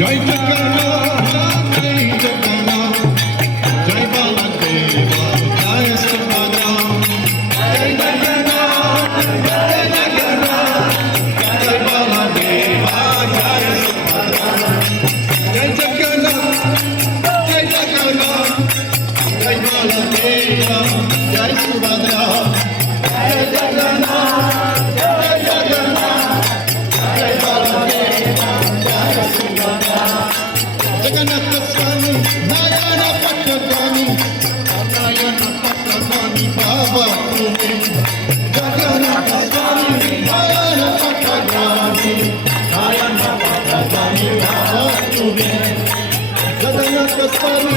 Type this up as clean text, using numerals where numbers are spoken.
जय जगन्नाथ जय जगन्नाथ जय बालादेवा जय सुभद्रा जय जगन्नाथ जय जगन्नाथ जय बालादेवा जय सुभद्रा जय जगन्नाथ जय जगन्नाथ जय बालादेवा जय सुभद्रा जय जगन्नाथ जय जगन्नाथ जय बालादेवा जय सुभद्रा जगन्नाथ स्वामी नारायण पट्टस्वामी बाबा तुम्ही जगन्नाथ स्वामी नारायण पट्टस्वामी बाबा तुम्ही जगन्नाथ स्वामी